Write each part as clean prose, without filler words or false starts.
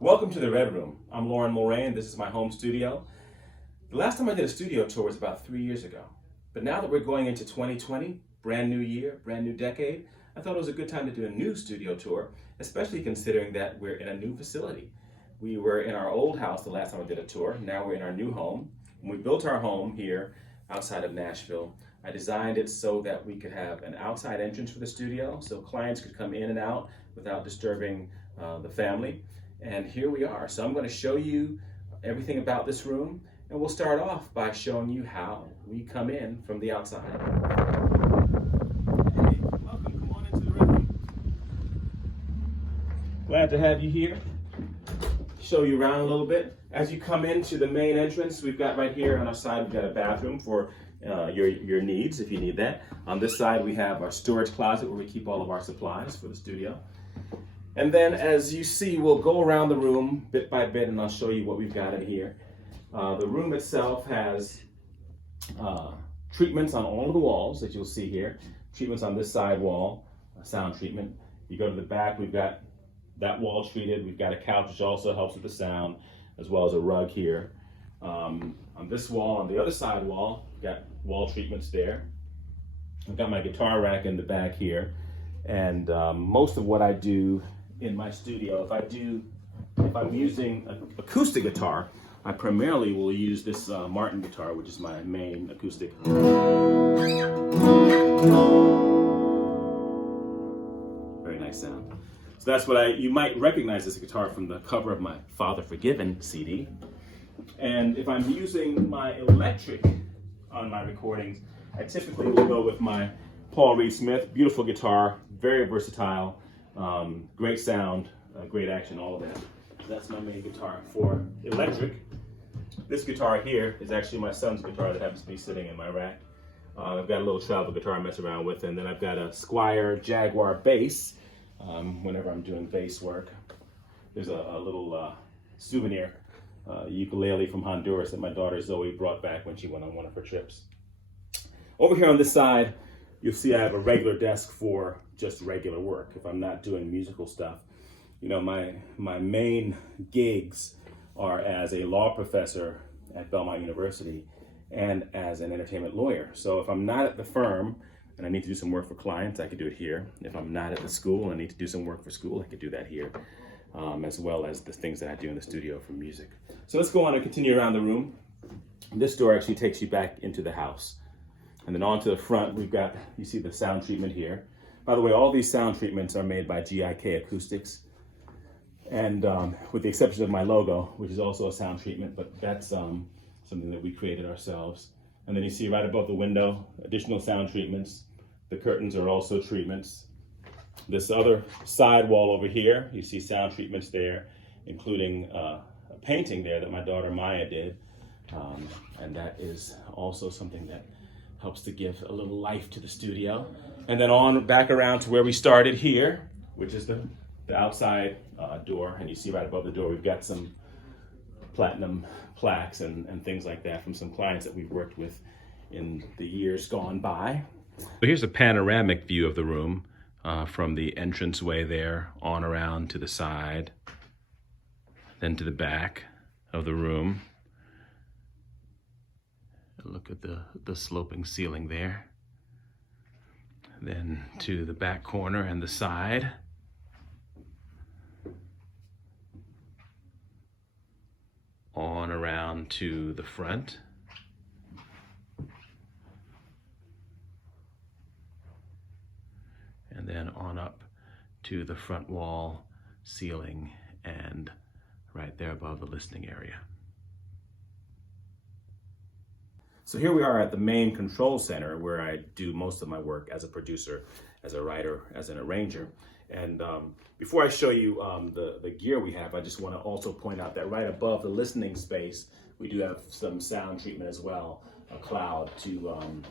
Welcome to the Red Room. I'm Mulraine. This is my home studio. The last time I did a studio tour was about 3 years ago. But now that we're going into 2020, brand new year, brand new decade, I thought it was a good time to do a new studio tour, especially considering that we're in a new facility. We were in our old house the last time I did a tour. Now we're in our new home. When we built our home here outside of Nashville, I designed it so that we could have an outside entrance for the studio so clients could come in and out without disturbing the family. And here we are. So I'm going to show you everything about this room, and we'll start off by showing you how we come in from the outside. Hey, welcome. Come on into the Red Room. Glad to have you here. Show you around a little bit. As you come into the main entrance, we've got right here on our side, we've got a bathroom for your needs if you need that. On this side, we have our storage closet where we keep all of our supplies for the studio. And then as you see, we'll go around the room bit by bit and I'll show you what we've got in here. The room itself has treatments on all of the walls that you'll see here. Treatments on this side wall, sound treatment. You go to the back, we've got that wall treated. We've got a couch which also helps with the sound, as well as a rug here. On this wall, on the other side wall, we've got wall treatments there. I've got my guitar rack in the back here. And most of what I do in my studio, if I'm using an acoustic guitar, I primarily will use this Martin guitar, which is my main acoustic. Very nice sound. So that's what you might recognize this guitar from the cover of my Father Forgiven CD. And if I'm using my electric on my recordings, I typically will go with my Paul Reed Smith, beautiful guitar, very versatile, great sound, great action, all of that. That's my main guitar for electric. This guitar here is actually my son's guitar that happens to be sitting in my rack. I've got a little travel guitar I mess around with, and then I've got a Squire Jaguar bass whenever I'm doing bass work. There's a little souvenir ukulele from Honduras that my daughter Zoe brought back when she went on one of her trips. Over here on this side, you'll see I have a regular desk for just regular work if I'm not doing musical stuff. You know, my main gigs are as a law professor at Belmont University and as an entertainment lawyer. So if I'm not at the firm and I need to do some work for clients, I could do it here. If I'm not at the school and I need to do some work for school, I could do that here, as well as the things that I do in the studio for music. So let's go on and continue around the room. This door actually takes you back into the house. And then onto the front, we've got, you see the sound treatment here. By the way, all these sound treatments are made by GIK Acoustics. And with the exception of my logo, which is also a sound treatment, but that's something that we created ourselves. And then you see right above the window, additional sound treatments. The curtains are also treatments. This other side wall over here, you see sound treatments there, including a painting there that my daughter Maya did. And that is also something that helps to give a little life to the studio. And then on back around to where we started here, which is the outside door. And you see right above the door, we've got some platinum plaques and things like that from some clients that we've worked with in the years gone by. So here's a panoramic view of the room from the entranceway there on around to the side, then to the back of the room. Look at the sloping ceiling there. Then to the back corner and the side. On around to the front. And then on up to the front wall, ceiling, and right there above the listening area. So here we are at the main control center where I do most of my work as a producer, as a writer, as an arranger. And before I show you the gear we have, I just want to also point out that right above the listening space, we do have some sound treatment as well, a cloud to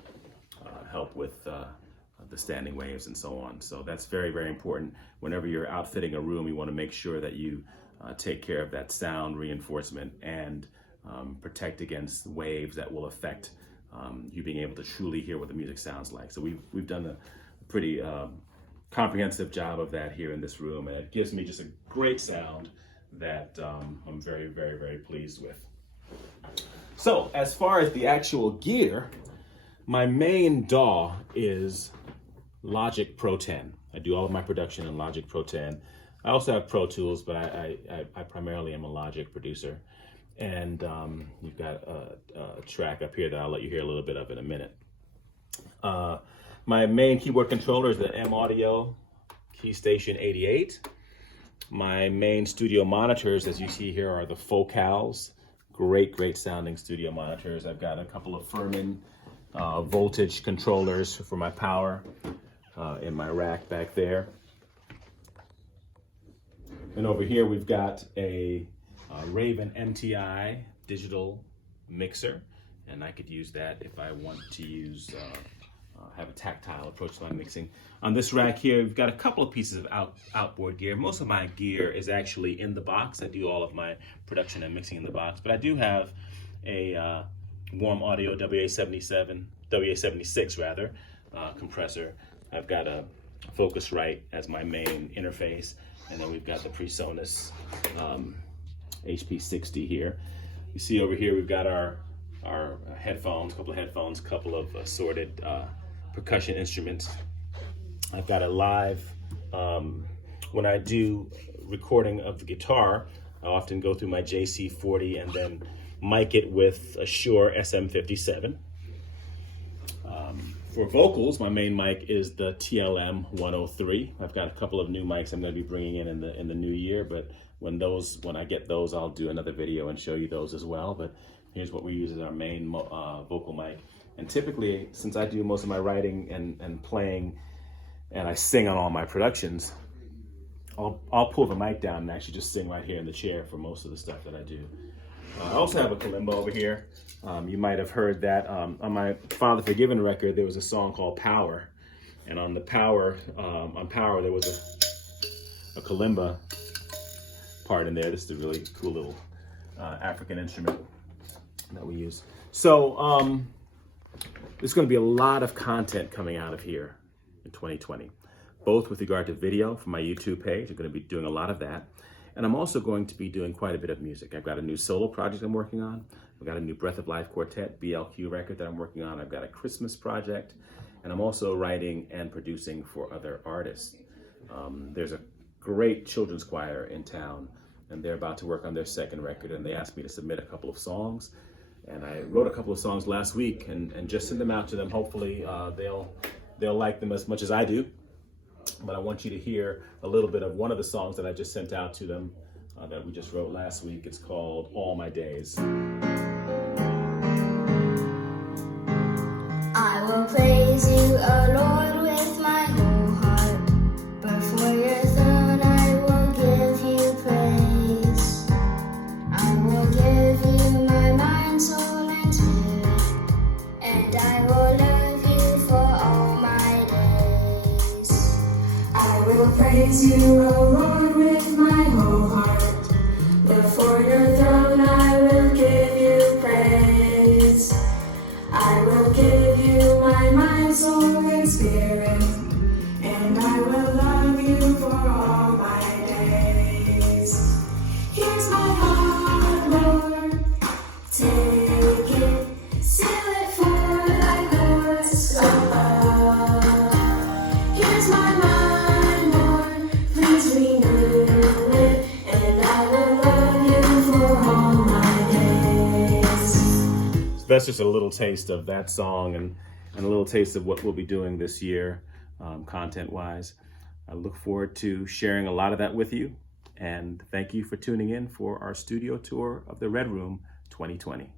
help with the standing waves and so on. So that's very, very important. Whenever you're outfitting a room, you want to make sure that you take care of that sound reinforcement and protect against waves that will affect you being able to truly hear what the music sounds like. So we've done a pretty comprehensive job of that here in this room, and it gives me just a great sound that I'm very, very, very pleased with. So as far as the actual gear, my main DAW is Logic Pro 10. I do all of my production in Logic Pro 10. I also have Pro Tools, but I primarily am a Logic producer. And you've got a track up here that I'll let you hear a little bit of in a minute. My main keyboard controller is the M Audio Key Station 88. My main studio monitors, as you see here, are the Focals. Great sounding studio monitors. I've got a couple of Furman voltage controllers for my power in my rack back there. And over here we've got a Raven MTI digital mixer, and I could use that if I want to use have a tactile approach to my mixing. On this rack here, we've got a couple of pieces of outboard gear. Most of my gear is actually in the box. I do all of my production and mixing in the box, but I do have a Warm Audio WA76 rather compressor. I've got a Focusrite as my main interface, and then we've got the PreSonus HP60 here. You see over here we've got our headphones, couple of assorted percussion instruments. I've got a live, when I do recording of the guitar, I often go through my JC40 and then mic it with a Shure SM57. For vocals, my main mic is the TLM 103. I've got a couple of new mics I'm going to be bringing in the new year, but when I get those, I'll do another video and show you those as well. But here's what we use as our main vocal mic. And typically, since I do most of my writing and playing, and I sing on all my productions, I'll pull the mic down and actually just sing right here in the chair for most of the stuff that I do. I also have a kalimba over here. You might have heard that on my Father Forgiven record, there was a song called Power. And on the Power, there was a kalimba part in there. This is a really cool little African instrument that we use. So there's going to be a lot of content coming out of here in 2020, both with regard to video for my YouTube page. I'm going to be doing a lot of that. And I'm also going to be doing quite a bit of music. I've got a new solo project I'm working on. I've got a new Breath of Life Quartet BLQ record that I'm working on. I've got a Christmas project. And I'm also writing and producing for other artists. There's a great children's choir in town, and they're about to work on their second record, and they asked me to submit a couple of songs. And I wrote a couple of songs last week and just sent them out to them. Hopefully they'll like them as much as I do. But I want you to hear a little bit of one of the songs that I just sent out to them that we just wrote last week. It's called All My Days. I will praise you, O Lord, with my whole heart. Before your throne I will give you praise. I will give you my mind, soul, and spirit, and I will love you for all my days. I will praise you, O Lord, with my whole heart. Before your throne I will give you praise. I will give you my mind, soul, and spirit, and I will love you for all my days. Here's my heart, Lord, take it, seal it for thy voice above. Here's my mind, Lord, please renew it, and I will love you for all my days. That's just a little taste of that song and a little taste of what we'll be doing this year, content-wise. I look forward to sharing a lot of that with you, and thank you for tuning in for our studio tour of the Red Room 2020.